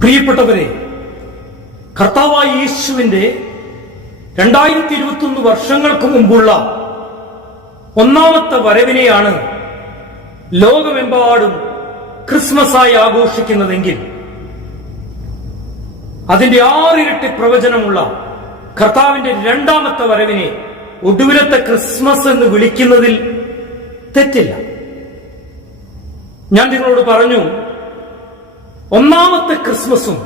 പ്രിയപ്പെട്ടവരെ കർത്താവായ യേശുവിന്റെ രണ്ടായിരത്തി ഇരുപത്തൊന്ന് വർഷങ്ങൾക്ക് മുമ്പുള്ള ഒന്നാമത്തെ വരവിനെയാണ് ലോകമെമ്പാടും ക്രിസ്മസായി ആഘോഷിക്കുന്നതെങ്കിൽ അതിന്റെ ആറിരട്ടി പ്രവചനമുള്ള കർത്താവിന്റെ രണ്ടാമത്തെ വരവിനെ ഒടുവിലത്തെ ക്രിസ്മസ് എന്ന് വിളിക്കുന്നതിൽ തെറ്റില്ല. ഞാൻ നിങ്ങളോട് പറഞ്ഞു ഒന്നാമത്തെ ക്രിസ്മസും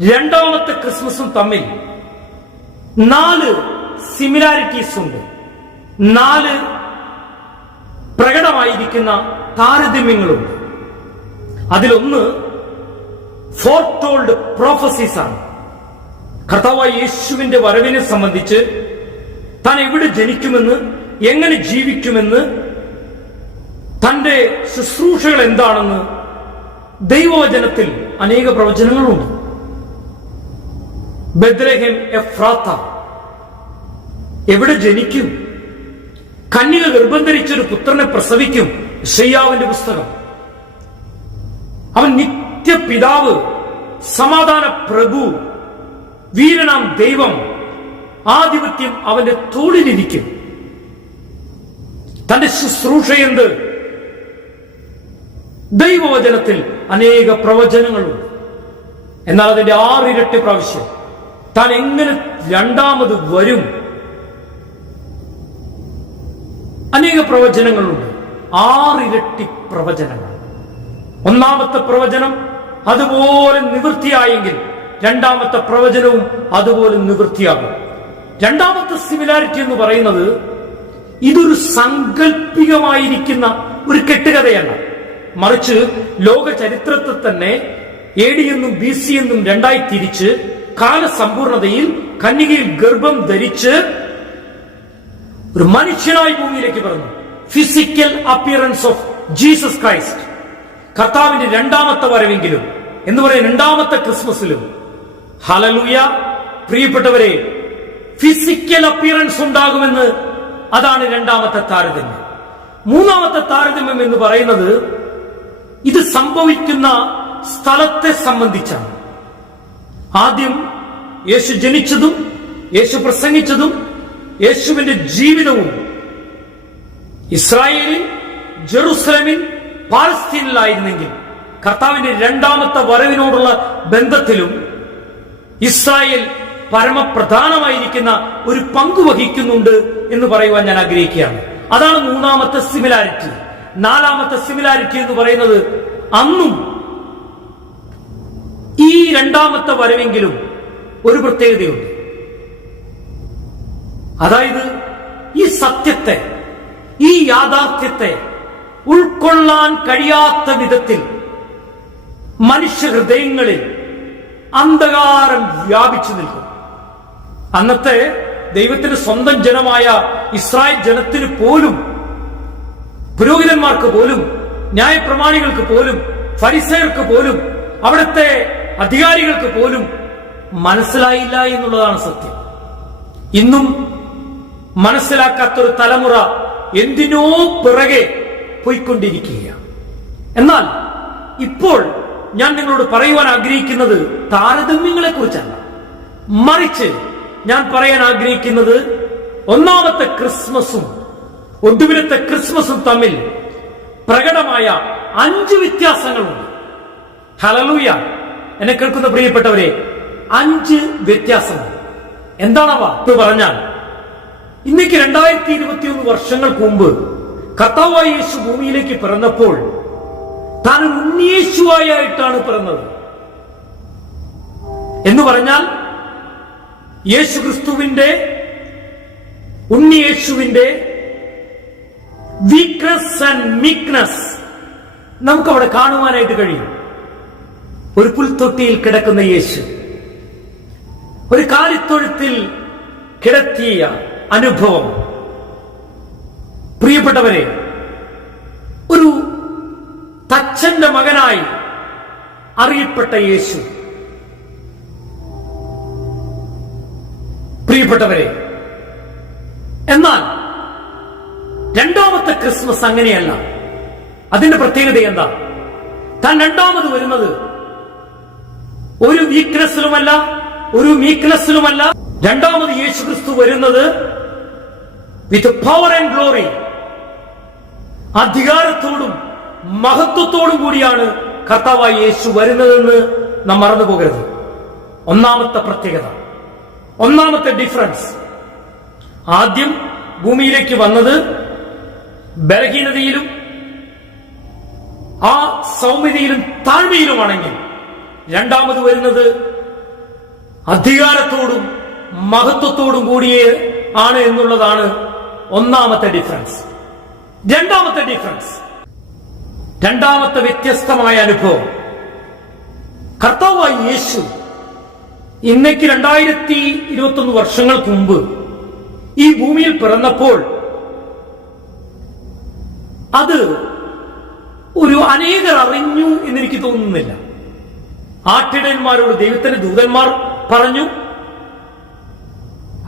രണ്ടാമത്തെ ക്രിസ്മസും തമ്മിൽ നാല് സിമിലാരിറ്റീസ് ഉണ്ട്. നാല് പ്രകടമായിരിക്കുന്ന താരതമ്യങ്ങളുണ്ട്. അതിലൊന്ന് ഫോർട്ടോൾഡ് പ്രോഫസീസ് ആണ്. കർത്താവായ യേശുവിന്റെ വരവിനെ സംബന്ധിച്ച് താൻ എവിടെ ജനിക്കുമെന്ന് എങ്ങനെ ജീവിക്കുമെന്ന് തന്റെ ശുശ്രൂഷകൾ എന്താണെന്ന് ദൈവവചനത്തിൽ അനേക പ്രവചനങ്ങളുണ്ട്. ബദ്രഹം എഫ്രാത്ത എവിടെ ജനിക്കും? കന്യക ഗർഭം ധരിച്ചൊരു പുത്രനെ പ്രസവിക്കും ഷയ്യാവിന്റെ പുസ്തകം. അവൻ നിത്യപിതാവ് സമാധാന പ്രഭു വീരനാം ദൈവം ആധിപത്യം അവന്റെ തോളിലിരിക്കും. തന്റെ ശുശ്രൂഷ എന്ത് ദൈവവചനത്തിൽ അനേക പ്രവചനങ്ങളുണ്ട്. എന്നാൽ അതിന്റെ ആറിരട്ടി പ്രാവശ്യം താൻ എങ്ങനെ രണ്ടാമത് വരും? അനേക പ്രവചനങ്ങളുണ്ട്. ആറിരട്ടി പ്രവചനങ്ങൾ. ഒന്നാമത്തെ പ്രവചനം അതുപോലെ നിവൃത്തിയായെങ്കിൽ രണ്ടാമത്തെ പ്രവചനവും അതുപോലെ നിവൃത്തിയാകും. രണ്ടാമത്തെ സിമിലാരിറ്റി എന്ന് പറയുന്നത് ഇതൊരു സങ്കല്പികമായിരിക്കുന്ന ഒരു കെട്ടുകഥയല്ല മറിച്ച് ലോക ചരിത്രത്തെ തന്നെ എ ഡി എന്നും ബി സി എന്നും രണ്ടായി തിരിച്ച് കാലസമ്പൂർണതയിൽ കന്യകയിൽ ഗർഭം ധരിച്ച് ഒരു മനുഷ്യനായി ഭൂമിയിലേക്ക് പറഞ്ഞു physical appearance of Jesus Christ കർത്താവിന്റെ രണ്ടാമത്തെ വരവെങ്കിലും എന്ന് പറയുന്ന രണ്ടാമത്തെ ക്രിസ്മസിലും. ഹലലൂയ പ്രിയപ്പെട്ടവരെ ഫിസിക്കൽ അപ്പിയറൻസ് ഉണ്ടാകുമെന്ന് അതാണ് രണ്ടാമത്തെ താരതമ്യം. മൂന്നാമത്തെ താരതമ്യം എന്ന് പറയുന്നത് ഇത് സംഭവിക്കുന്ന സ്ഥലത്തെ സംബന്ധിച്ചാണ്. ആദ്യം യേശു ജനിച്ചതും യേശു പ്രസംഗിച്ചതും യേശുവിന്റെ ജീവിതവും ഇസ്രായേലിൽ ജെറുസലമിൽ പാലസ്തീനിലായിരുന്നെങ്കിൽ കർത്താവിന്റെ രണ്ടാമത്തെ വരവിനോടുള്ള ബന്ധത്തിലും ഇസ്രായേൽ പരമപ്രധാനമായിരിക്കുന്ന ഒരു പങ്ക് വഹിക്കുന്നുണ്ട് എന്ന് പറയുവാൻ ഞാൻ ആഗ്രഹിക്കുകയാണ്. അതാണ് മൂന്നാമത്തെ സിമിലാരിറ്റി നാലാമത്തെ സിമിലാരിറ്റി എന്ന് പറയുന്നത് അന്നും ഈ രണ്ടാമത്തെ വരവെങ്കിലും ഒരു പ്രത്യേകതയുണ്ട്. അതായത് ഈ സത്യത്തെ ഈ യാഥാർത്ഥ്യത്തെ ഉൾക്കൊള്ളാൻ കഴിയാത്ത വിധത്തിൽ മനുഷ്യ ഹൃദയങ്ങളിൽ അന്ധകാരം വ്യാപിച്ചു നിൽക്കും. അന്നത്തെ ദൈവത്തിന് സ്വന്തം ജനമായ ഇസ്രായേൽ ജനത്തിന് പോലും പുരോഹിതന്മാർക്ക് പോലും ന്യായപ്രമാണികൾക്ക് പോലും ഫരിസയർക്ക് പോലും അവിടുത്തെ അധികാരികൾക്ക് പോലും മനസ്സിലായില്ല എന്നുള്ളതാണ് സത്യം. ഇന്നും മനസ്സിലാക്കാത്തൊരു തലമുറ എന്തിനോ പിറകെ പോയിക്കൊണ്ടിരിക്കുകയാണ്. എന്നാൽ ഇപ്പോൾ ഞാൻ നിങ്ങളോട് പറയുവാൻ ആഗ്രഹിക്കുന്നത് താരതമ്യങ്ങളെ കുറിച്ചല്ല മറിച്ച് ഞാൻ പറയാൻ ആഗ്രഹിക്കുന്നത് ഒന്നാമത്തെ ക്രിസ്മസും ഒടുവിലത്തെ ക്രിസ്മസും തമ്മിൽ പ്രകടമായ അഞ്ച് വ്യത്യാസങ്ങളുണ്ട്. ഹലലൂയ എന്നെ കേൾക്കുന്ന പ്രിയപ്പെട്ടവരെ അഞ്ച് വ്യത്യാസങ്ങൾ. എന്താണവ? എന്ന് പറഞ്ഞാൽ ഇന്നേക്ക് രണ്ടായിരത്തി ഇരുപത്തിയൊന്ന് വർഷങ്ങൾക്ക് മുമ്പ് കർത്താവായ യേശു ഭൂമിയിലേക്ക് പിറന്നപ്പോൾ താൻ ഒരു ഉണ്ണിയേശുവായിട്ടാണ് പിറന്നത്. എന്ന് പറഞ്ഞാൽ യേശു ക്രിസ്തുവിന്റെ ഉണ്ണിയേശുവിന്റെ വീക്ക്നസ് ആൻഡ് മീക്നെസ് നമുക്ക് അവിടെ കാണുവാനായിട്ട് കഴിയും. ഒരു പുൽത്തൊട്ടിയിൽ കിടക്കുന്ന യേശു. ഒരു കാലിത്തൊഴുത്തിൽ കിടത്തിയ അനുഭവം. പ്രിയപ്പെട്ടവരെ ഒരു തച്ചന്റെ മകനായി അറിയപ്പെട്ട യേശു. പ്രിയപ്പെട്ടവരെ എന്നാൽ ക്രിസ്മസ് അങ്ങനെയല്ല. അതിന്റെ പ്രത്യേകത എന്താ? താൻ രണ്ടാമത് വരുന്നത്. ഒരു വീക്ക്നെസ്സിലുമല്ല ഒരു വീക്ക്നെസ്സിലുമല്ല രണ്ടാമത് യേശു ക്രിസ്തു വരുന്നത് വിത്ത് പവർ ആൻഡ് ഗ്ലോറി അധികാരത്തോടും മഹത്വത്തോടും കൂടിയാണ് കർത്താവായി യേശു വരുന്നതെന്ന് നാം മറന്നു പോകരുത്. ഒന്നാമത്തെ പ്രത്യേകത. ഒന്നാമത്തെ ഡിഫറൻസ് ആദ്യം ഭൂമിയിലേക്ക് വന്നത് ബലഹീനതയിലും ആ സൗമ്യതയിലും താഴ്മയിലുമാണെങ്കിൽ രണ്ടാമത് വരുന്നത് അധികാരത്തോടും മഹത്വത്തോടും കൂടിയേ ആണ് എന്നുള്ളതാണ് ഒന്നാമത്തെ ഡിഫറൻസ് രണ്ടാമത്തെ ഡിഫറൻസ് രണ്ടാമത്തെ വ്യത്യസ്തമായ അനുഭവം. കർത്താവായി യേശു ഇന്നേക്ക് രണ്ടായിരത്തി ഇരുപത്തൊന്ന് വർഷങ്ങൾക്ക് മുമ്പ് ഈ ഭൂമിയിൽ പിറന്നപ്പോൾ അത് ഒരു അനേകർ അറിഞ്ഞു എന്നെനിക്ക് തോന്നുന്നില്ല. ആട്ടിടയന്മാരോട് ദൈവത്തിന്റെ ദൂതന്മാർ പറഞ്ഞു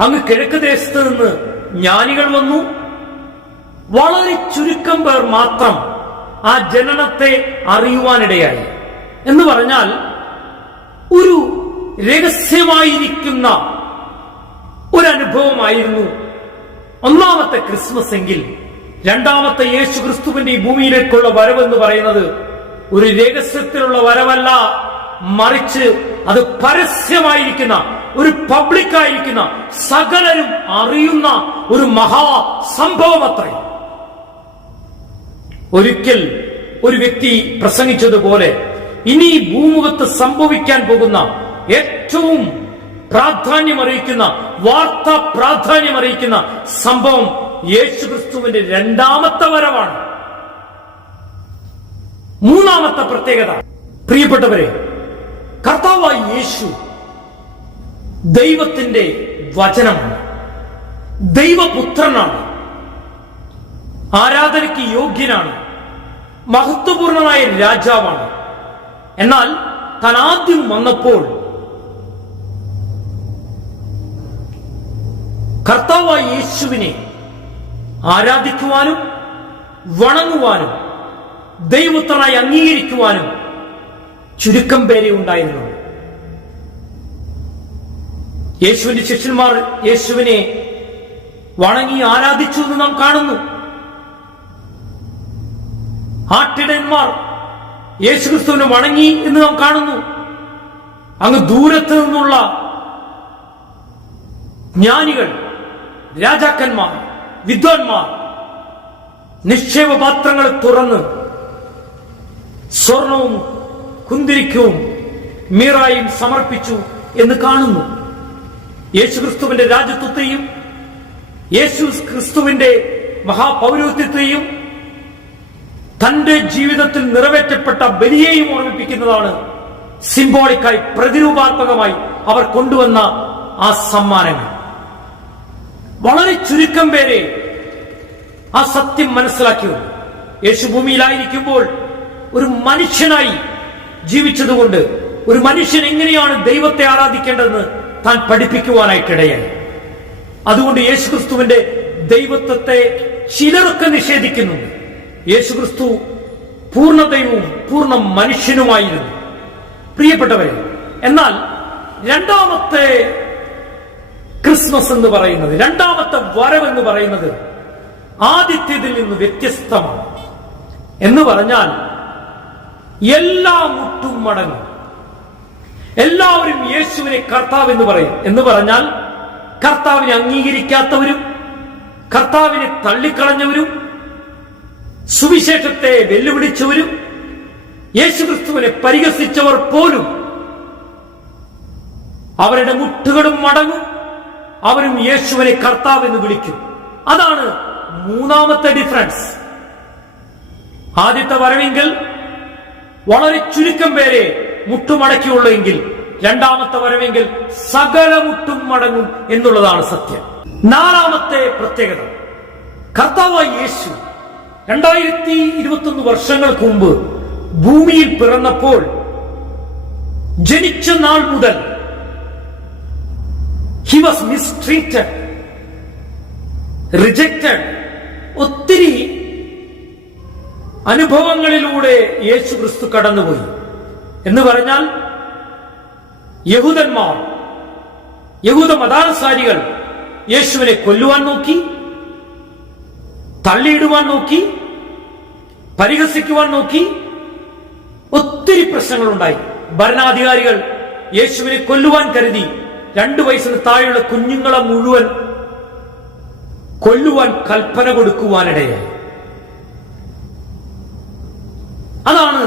അങ്ങ് കിഴക്ക് ദേശത്ത് നിന്ന് ജ്ഞാനികൾ വന്നു. വളരെ ചുരുക്കം പേർ മാത്രം ആ ജനനത്തെ അറിയുവാനിടയായി. എന്ന് പറഞ്ഞാൽ ഒരു രഹസ്യമായിരിക്കുന്ന ഒരനുഭവമായിരുന്നു ഒന്നാമത്തെ ക്രിസ്മസ് എങ്കിൽ രണ്ടാമത്തെ യേശു ക്രിസ്തുവിന്റെ ഈ ഭൂമിയിലേക്കുള്ള വരവെന്ന് പറയുന്നത് ഒരു രഹസ്യത്തിലുള്ള വരവല്ല മറിച്ച് അത് പരസ്യമായിരിക്കുന്ന ഒരു പബ്ലിക്കായിരിക്കുന്ന സകലരും അറിയുന്ന ഒരു മഹാ സംഭവം അത്രയും ഒരിക്കൽ ഒരു വ്യക്തി പ്രസംഗിച്ചതുപോലെ ഇനി ഭൂമുഖത്ത് സംഭവിക്കാൻ പോകുന്ന ഏറ്റവും പ്രാധാന്യം അറിയിക്കുന്ന വാർത്ത പ്രാധാന്യം അറിയിക്കുന്ന സംഭവം യേശു ക്രിസ്തുവിന്റെ രണ്ടാമത്തെ വരവാണ്. മൂന്നാമത്തെ പ്രത്യേകത. പ്രിയപ്പെട്ടവരെ കർത്താവായ യേശു ദൈവത്തിന്റെ വചനമാണ്. ദൈവപുത്രനാണ്. ആരാധനയ്ക്ക് യോഗ്യനാണ്. മഹത്വപൂർണമായ രാജാവാണ്. എന്നാൽ താൻ ആദ്യം വന്നപ്പോൾ കർത്താവായ യേശുവിനെ ആരാധിക്കുവാനും വണങ്ങുവാനും ദൈവത്തനായി അംഗീകരിക്കുവാനും ചുരുക്കം പേരെ ഉണ്ടായിരുന്നു. യേശുവിന്റെ ശിഷ്യന്മാർ യേശുവിനെ വണങ്ങി ആരാധിച്ചു എന്ന് നാം കാണുന്നു. ആട്ടിടന്മാർ യേശുക്രിസ്തുവിനെ വണങ്ങി എന്ന് നാം കാണുന്നു. അങ്ങ് ദൂരത്ത് നിന്നുള്ള ജ്ഞാനികൾ രാജാക്കന്മാർ വിദ്വാൻമാർ നിക്ഷേപപാത്രങ്ങൾ തുറന്ന് സ്വർണവും കുന്തിരിക്കവും മീറായും സമർപ്പിച്ചു എന്ന് കാണുന്നു. യേശുക്രിസ്തുവിന്റെ രാജ്യത്വത്തെയും യേശു ക്രിസ്തുവിന്റെ മഹാപൗരോഹിത്യത്തെയും തന്റെ ജീവിതത്തിൽ നിറവേറ്റപ്പെട്ട ബലിയെയും ഓർമ്മിപ്പിക്കുന്നതാണ് സിംബോളിക്കായി പ്രതിരൂപാത്മകമായി അവർ കൊണ്ടുവന്ന ആ സമ്മാനങ്ങൾ. വളരെ ചുരുക്കം പേരെ ആ സത്യം മനസ്സിലാക്കിയുള്ളൂ യേശു ഭൂമിയിലായിരിക്കുമ്പോൾ ഒരു മനുഷ്യനായി ജീവിച്ചതുകൊണ്ട് ഒരു മനുഷ്യൻ എങ്ങനെയാണ് ദൈവത്തെ ആരാധിക്കേണ്ടതെന്ന് താൻ പഠിപ്പിക്കുവാനായിട്ടിടയായി. അതുകൊണ്ട് യേശുക്രിസ്തുവിന്റെ ദൈവത്വത്തെ ചിലരൊക്കെ നിഷേധിക്കുന്നുണ്ട്. യേശുക്രിസ്തു പൂർണ ദൈവവും പൂർണ മനുഷ്യനുമായിരുന്നു. പ്രിയപ്പെട്ടവരെ എന്നാൽ രണ്ടാമത്തെ ക്രിസ്മസ് എന്ന് പറയുന്നത് രണ്ടാമത്തെ വരവ് എന്ന് പറയുന്നത് ആദിത്യത്തിൽ നിന്ന് വ്യത്യസ്തമാണ്. എന്ന് പറഞ്ഞാൽ എല്ലാ മുട്ടും മടങ്ങും. എല്ലാവരും യേശുവിനെ കർത്താവ് എന്ന് പറയും. എന്ന് പറഞ്ഞാൽ കർത്താവിനെ അംഗീകരിക്കാത്തവരും കർത്താവിനെ തള്ളിക്കളഞ്ഞവരും സുവിശേഷത്തെ വെല്ലുവിളിച്ചവരും യേശുക്രിസ്തുവിനെ പരിഹസിച്ചവർ പോലും അവരുടെ മുട്ടുകളും മടങ്ങും. അവരും യേശുവിനെ കർത്താവ് എന്ന് വിളിക്കും അതാണ് മൂന്നാമത്തെ ഡിഫറൻസ് ആദ്യത്തെ വരവെങ്കിൽ വളരെ ചുരുക്കം പേരെ മുട്ടുമടക്കിയുള്ളൂ എങ്കിൽ രണ്ടാമത്തെ വരവെങ്കിൽ സകല മുട്ടും മടങ്ങും എന്നുള്ളതാണ് സത്യം. നാലാമത്തെ പ്രത്യേകത. കർത്താവായ യേശു രണ്ടായിരത്തി ഇരുപത്തൊന്ന് വർഷങ്ങൾക്ക് മുമ്പ് ഭൂമിയിൽ പിറന്നപ്പോൾ ജനിച്ച നാൾ മുതൽ ഹി വാസ് മിസ്ട്രീറ്റഡ് റിജക്റ്റഡ് ഒത്തിരി അനുഭവങ്ങളിലൂടെ യേശു ക്രിസ്തു കടന്നുപോയി. എന്ന് പറഞ്ഞാൽ യഹൂദന്മാർ യഹൂദ മതാനുസാരികൾ യേശുവിനെ കൊല്ലുവാൻ നോക്കി തള്ളിയിടുവാൻ നോക്കി പരിഹസിക്കുവാൻ നോക്കി. ഒത്തിരി പ്രശ്നങ്ങളുണ്ടായി. ഭരണാധികാരികൾ യേശുവിനെ കൊല്ലുവാൻ കരുതി. രണ്ടു വയസ്സിന് താഴെയുള്ള കുഞ്ഞുങ്ങളെ മുഴുവൻ കൊല്ലുവാൻ കൽപ്പന കൊടുക്കുവാനിടയായി. അതാണ്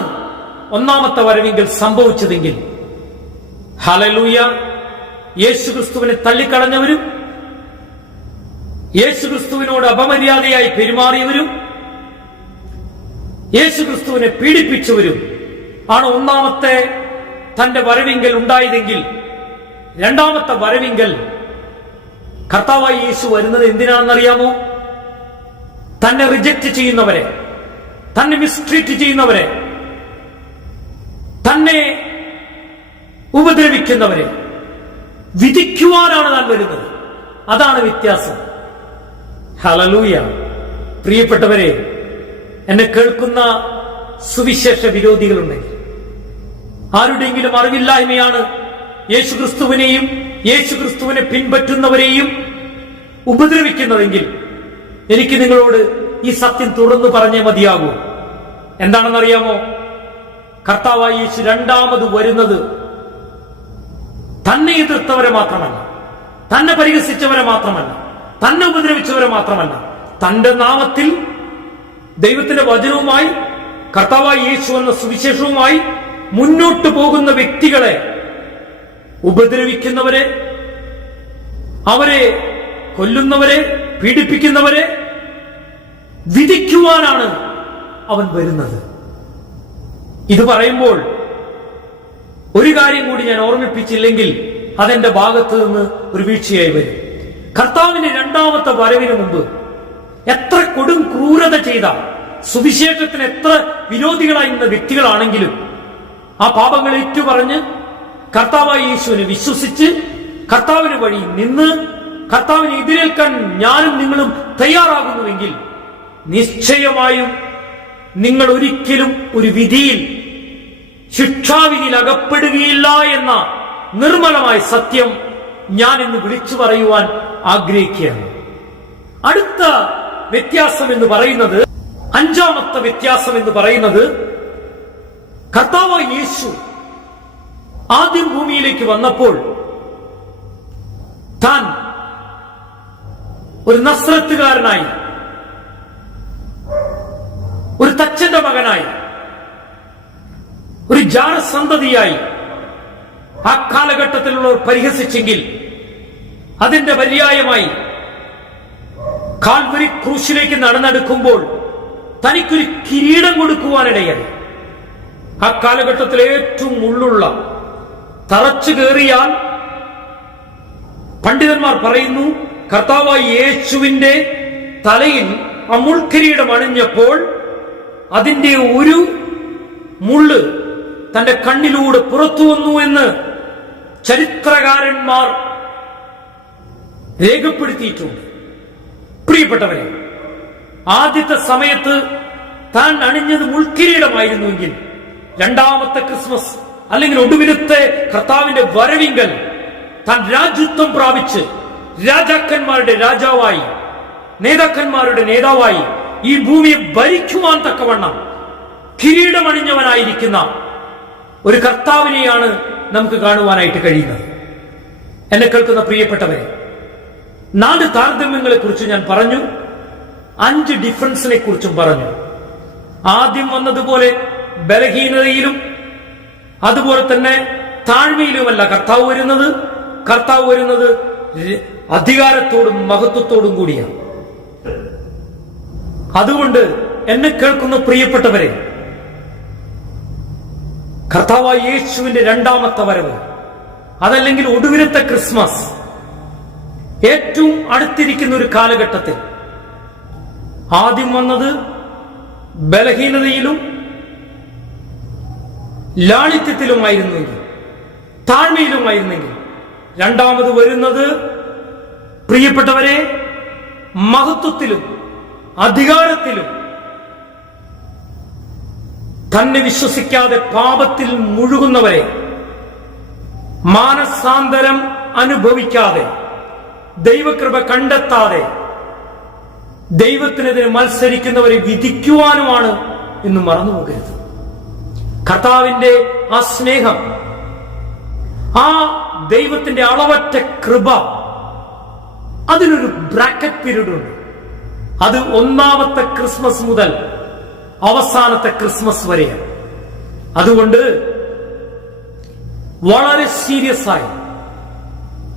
ഒന്നാമത്തെ വരവെങ്കിൽ സംഭവിച്ചതെങ്കിൽ. ഹലലൂയ യേശു ക്രിസ്തുവിനെ തള്ളിക്കളഞ്ഞവരും യേശു ക്രിസ്തുവിനോട് അപമര്യാദയായി പെരുമാറിയവരും യേശു ക്രിസ്തുവിനെ പീഡിപ്പിച്ചവരും ആണ് ഒന്നാമത്തെ തന്റെ വരവെങ്കിൽ ഉണ്ടായതെങ്കിൽ രണ്ടാമത്തെ വരവിങ്കൽ കർത്താവായി യേശു വരുന്നത് എന്തിനാണെന്നറിയാമോ? തന്നെ റിജക്റ്റ് ചെയ്യുന്നവരെ തന്നെ മിസ്ട്രീറ്റ് ചെയ്യുന്നവരെ തന്നെ ഉപദ്രവിക്കുന്നവരെ വിധിക്കുവാനാണ് താൻ വരുന്നത്. അതാണ് വ്യത്യാസം. ഹലലൂയ പ്രിയപ്പെട്ടവരെ എന്നെ കേൾക്കുന്ന സുവിശേഷ വിരോധികളുണ്ടെങ്കിൽ ആരുടെയെങ്കിലും അറിവില്ലായ്മയാണ് യേശുക്രിസ്തുവിനെയും യേശുക്രിസ്തുവിനെ പിൻപറ്റുന്നവരെയും ഉപദ്രവിക്കുന്നതെങ്കിൽ എനിക്ക് നിങ്ങളോട് ഈ സത്യം തുറന്നു പറഞ്ഞേ മതിയാകൂ. എന്താണെന്നറിയാമോ? കർത്താവായി യേശു രണ്ടാമത് വരുന്നത് തന്നെ എതിർത്തവരെ മാത്രമല്ല തന്നെ പരിഹസിച്ചവരെ മാത്രമല്ല തന്നെ ഉപദ്രവിച്ചവരെ മാത്രമല്ല തന്റെ നാമത്തിൽ ദൈവത്തിന്റെ വചനവുമായി കർത്താവായി യേശു എന്ന സുവിശേഷവുമായി മുന്നോട്ട് പോകുന്ന വ്യക്തികളെ ഉപദ്രവിക്കുന്നവരെ അവരെ കൊല്ലുന്നവരെ പീഡിപ്പിക്കുന്നവരെ വിധിക്കുവാനാണ് അവൻ വരുന്നത്. ഇത് പറയുമ്പോൾ ഒരു കാര്യം കൂടി ഞാൻ ഓർമ്മിപ്പിച്ചില്ലെങ്കിൽ അതെന്റെ ഭാഗത്ത് നിന്ന് ഒരു വീഴ്ചയായി വരും. കർത്താവിന്റെ രണ്ടാമത്തെ വരവിന് മുമ്പ് എത്ര കൊടും ക്രൂരത ചെയ്ത സുവിശേഷത്തിന് എത്ര വിരോധികളായി വ്യക്തികളാണെങ്കിലും ആ പാപങ്ങൾ ഏറ്റുപറഞ്ഞ് കർത്താവായ യേശുവിനെ വിശ്വസിച്ച് കർത്താവിന് വഴി നിന്ന് കർത്താവിനെ എതിരേൽക്കാൻ ഞാനും നിങ്ങളും തയ്യാറാകുന്നുവെങ്കിൽ നിശ്ചയമായും നിങ്ങൾ ഒരിക്കലും ഒരു വിധിയിൽ ശിക്ഷാവിധിയിൽ അകപ്പെടുകയില്ല എന്ന നിർമ്മലമായ സത്യം ഞാൻ ഇന്ന് വിളിച്ചു പറയുവാൻ ആഗ്രഹിക്കുകയാണ്. അടുത്ത വ്യത്യാസം എന്ന് പറയുന്നത് അഞ്ചാമത്തെ വ്യത്യാസം എന്ന് പറയുന്നത് കർത്താവ് യേശു ആദ്യം ഭൂമിയിലേക്ക് വന്നപ്പോൾ താൻ ഒരു നസ്രത്തുകാരനായി ഒരു തച്ചന്റെ മകനായി ഒരു ജാരസന്തതിയായി ആ കാലഘട്ടത്തിലുള്ളവർ പരിഹസിച്ചെങ്കിൽ അതിന്റെ പര്യായമായി കാൽവരി ക്രൂശിലേക്ക് നടന്നെടുക്കുമ്പോൾ തനിക്കൊരു കിരീടം കൊടുക്കുവാനിടയായി. ആ കാലഘട്ടത്തിൽ ഏറ്റവും ഉള്ളുള്ള തറച്ചു കയറിയാൽ പണ്ഡിതന്മാർ പറയുന്നു കർത്താവായ യേശുവിന്റെ തലയിൽ ആ മുൾക്കിരീടം അണിഞ്ഞപ്പോൾ അതിന്റെ ഒരു മുള്ള് തന്റെ കണ്ണിലൂടെ പുറത്തു വന്നു എന്ന് ചരിത്രകാരന്മാർ രേഖപ്പെടുത്തിയിട്ടുണ്ട്. പ്രിയപ്പെട്ടവരെ ആദ്യത്തെ സമയത്ത് താൻ അണിഞ്ഞത് മുൾക്കിരീടമായിരുന്നുവെങ്കിൽ രണ്ടാമത്തെ ക്രിസ്മസ് അല്ലെങ്കിൽ ഒടുവിലത്തെ കർത്താവിന്റെ വരവിങ്കൽ താൻ രാജ്യത്വം പ്രാപിച്ച് രാജാക്കന്മാരുടെ രാജാവായി നേതാക്കന്മാരുടെ നേതാവായി ഈ ഭൂമിയെ ഭരിക്കുവാൻ തക്കവണ്ണം കിരീടമണിഞ്ഞവനായിരിക്കുന്ന ഒരു കർത്താവിനെയാണ് നമുക്ക് കാണുവാനായിട്ട് കഴിയുന്നത്. എന്നെ കേൾക്കുന്ന പ്രിയപ്പെട്ടവരെ നാല് താരതമ്യങ്ങളെ കുറിച്ച് ഞാൻ പറഞ്ഞു അഞ്ച് ഡിഫറൻസിനെ കുറിച്ചും പറഞ്ഞു. ആദ്യം വന്നതുപോലെ ബലഹീനതയിലും അതുപോലെ തന്നെ താഴ്മയിലുമല്ല കർത്താവ് വരുന്നത്. കർത്താവ് വരുന്നത് അധികാരത്തോടും മഹത്വത്തോടും കൂടിയാണ്. അതുകൊണ്ട് എന്നെ കേൾക്കുന്ന പ്രിയപ്പെട്ടവരെ കർത്താവായ യേശുവിന്റെ രണ്ടാമത്തെ വരവ് അതല്ലെങ്കിൽ ഒടുവിലത്തെ ക്രിസ്മസ് ഏറ്റവും അടുത്തിരിക്കുന്ന ഒരു കാലഘട്ടത്തിൽ ആദ്യം വന്നത് ബലഹീനതയിലും ലാളിത്യത്തിലുമായിരുന്നെങ്കിൽ താഴ്മയിലുമായിരുന്നെങ്കിൽ രണ്ടാമത് വരുന്നത് പ്രിയപ്പെട്ടവരെ മഹത്വത്തിലും അധികാരത്തിലും തന്നെ വിശ്വസിക്കാതെ പാപത്തിൽ മുഴുകുന്നവരെ മാനസാന്തരം അനുഭവിക്കാതെ ദൈവകൃപ കണ്ടെത്താതെ ദൈവത്തിനെതിരെ മത്സരിക്കുന്നവരെ വിധിക്കുവാനുമാണ് എന്ന് മറന്നുപോകരുത്. കർത്താവിന്റെ ആ സ്നേഹം ആ ദൈവത്തിന്റെ അളവറ്റ കൃപ അതിനൊരു ബ്രാക്കറ്റ് പീരീഡ് ഉണ്ട്. അത് ഒന്നാമത്തെ ക്രിസ്മസ് മുതൽ അവസാനത്തെ ക്രിസ്മസ് വരെയാണ്. അതുകൊണ്ട് വളരെ സീരിയസ് ആയി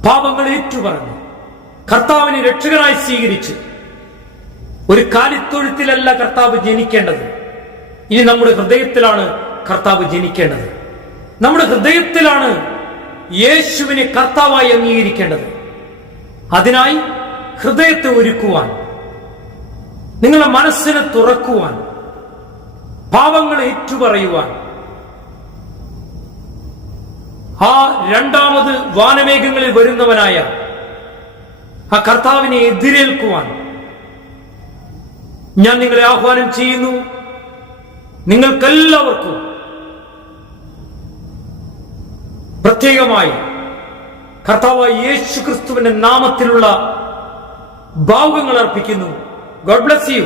പാപങ്ങൾ ഏറ്റുപറഞ്ഞു കർത്താവിനെ രക്ഷകനായി സ്വീകരിച്ച് ഒരു കാലിത്തൊഴുത്തിലല്ല കർത്താവ് ജനിക്കേണ്ടത്. ഇനി നമ്മുടെ ഹൃദയത്തിലാണ് കർത്താവ് ജനിക്കേണ്ടത്. നമ്മുടെ ഹൃദയത്തിലാണ് യേശുവിനെ കർത്താവായി അംഗീകരിക്കേണ്ടത്. അതിനായി ഹൃദയത്തെ ഒരുക്കുവാൻ നിങ്ങളുടെ മനസ്സിനെ തുറക്കുവാൻ പാവങ്ങൾ ഏറ്റുപറയുവാൻ. ആ രണ്ടാമത് വാനമേഘങ്ങളിൽ വരുന്നവനായ ആ കർത്താവിനെ എതിരേൽക്കുവാൻ ഞാൻ നിങ്ങളെ ആഹ്വാനം ചെയ്യുന്നു. നിങ്ങൾക്കെല്ലാവർക്കും പ്രത്യേകമായി കർത്താവായ യേശു ക്രിസ്തുവിന്റെ നാമത്തിലുള്ള ഭാവുകങ്ങൾ അർപ്പിക്കുന്നു. God bless you